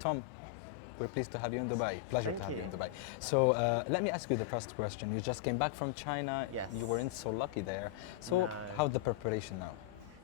Tom, we're pleased to have you in Dubai. Pleasure to have you in Dubai. So let me ask you the first question. You just came back from China. Yes. You weren't so lucky there. So how's the preparation now?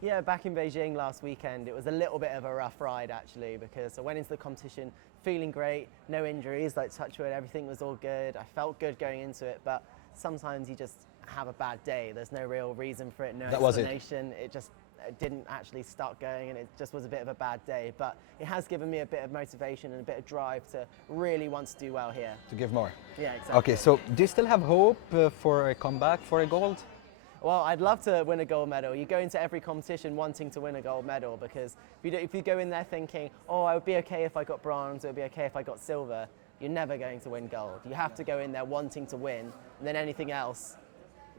Yeah, back in Beijing last weekend, it was a little bit of a rough ride actually, because I went into the competition feeling great, no injuries, like touch wood, everything was all good. I felt good going into it, but sometimes you just have a bad day. There's no real reason for it, no explanation. It just didn't actually start going, and it just was a bit of a bad day. But it has given me a bit of motivation and a bit of drive to really want to do well here. To give more. Yeah, exactly. Okay, so do you still have hope for a comeback for a gold? Well, I'd love to win a gold medal. You go into every competition wanting to win a gold medal, because if you go in there thinking, oh, I would be okay if I got bronze, it would be okay if I got silver, you're never going to win gold. You have to go in there wanting to win, and then anything else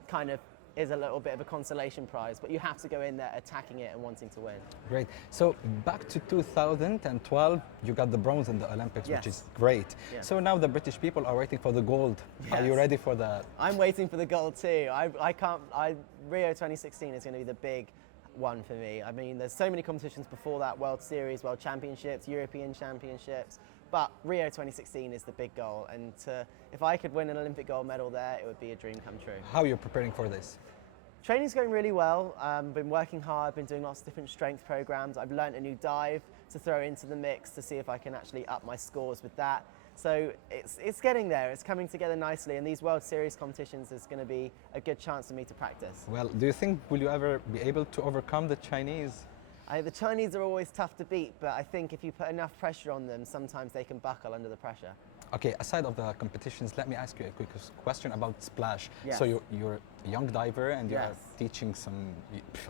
kind of is a little bit of a consolation prize, but you have to go in there attacking it and wanting to win. Great. So back to 2012, you got the bronze in the Olympics, Yes. which is great. Yes. So now the British people are waiting for the gold. Yes. Are you ready for that? I'm waiting for the gold too. Rio 2016 is going to be the big one for me. I mean, there's so many competitions before that, World Series, World Championships, European Championships, but Rio 2016 is the big goal, and if I could win an Olympic gold medal there, it would be a dream come true. How are you preparing for this? Training's going really well. Been working hard, been doing lots of different strength programs. I've learnt a new dive to throw into the mix to see if I can actually up my scores with that. So it's getting there, it's coming together nicely, and these World Series competitions is going to be a good chance for me to practice. Well, do you think, will you ever be able to overcome the Chinese? The Chinese are always tough to beat, but I think if you put enough pressure on them, sometimes they can buckle under the pressure. Okay, aside of the competitions, let me ask you a quick question about splash. Yes. So you're a young diver and you're Yes. teaching some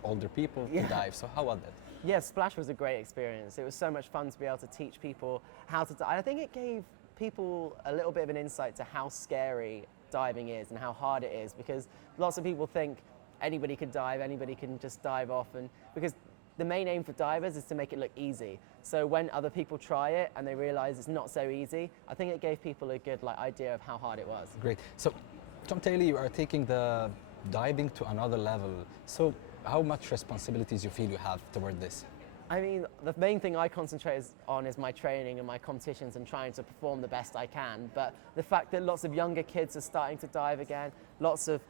older people Yeah. to dive. So how was that? Yeah, splash was a great experience. It was so much fun to be able to teach people how to dive. I think it gave people a little bit of an insight to how scary diving is and how hard it is, because lots of people think anybody can dive, anybody can just dive off, and because the main aim for divers is to make it look easy. So when other people try it and they realize it's not so easy, I think it gave people a good idea of how hard it was. Great. So, Tom Daley, you are taking the diving to another level. So how much responsibilities you feel you have toward this? I mean, the main thing I concentrate on is my training and my competitions and trying to perform the best I can. But the fact that lots of younger kids are starting to dive again, lots of,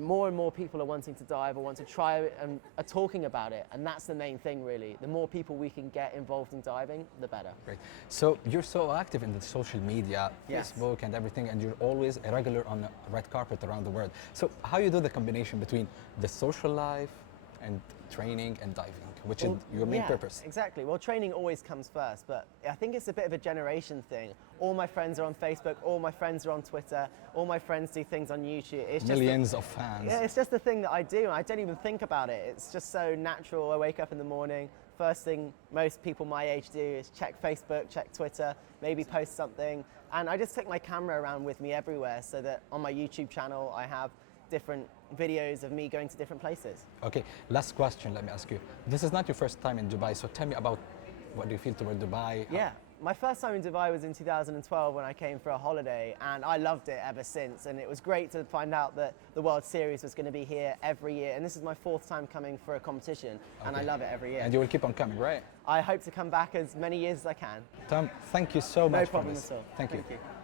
more and more people are wanting to dive or want to try it and are talking about it. And that's the main thing, really. The more people we can get involved in diving, the better. Great. So you're so active in the social media, Yes. Facebook and everything, and you're always a regular on the red carpet around the world. So how you do the combination between the social life and training and diving, which is your main purpose? Exactly. Well, training always comes first, but I think it's a bit of a generation thing. All my friends are on Facebook, all my friends are on Twitter, all my friends do things on YouTube. It's Millions of fans. Yeah, it's just the thing that I do. I don't even think about it. It's just so natural. I wake up in the morning, first thing most people my age do is check Facebook, check Twitter, maybe post something, and I just take my camera around with me everywhere, so that on my YouTube channel I have different videos of me going to different places. Okay, last question, let me ask you. This is not your first time in Dubai, so tell me about what do you feel toward Dubai? Yeah, my first time in Dubai was in 2012 when I came for a holiday, and I loved it ever since, and it was great to find out that the World Series was going to be here every year, and this is my 4th time coming for a competition, and I love it every year. And you will keep on coming, right? I hope to come back as many years as I can. Tom, thank you so much No problem for this. at all. Thank you. Thank you.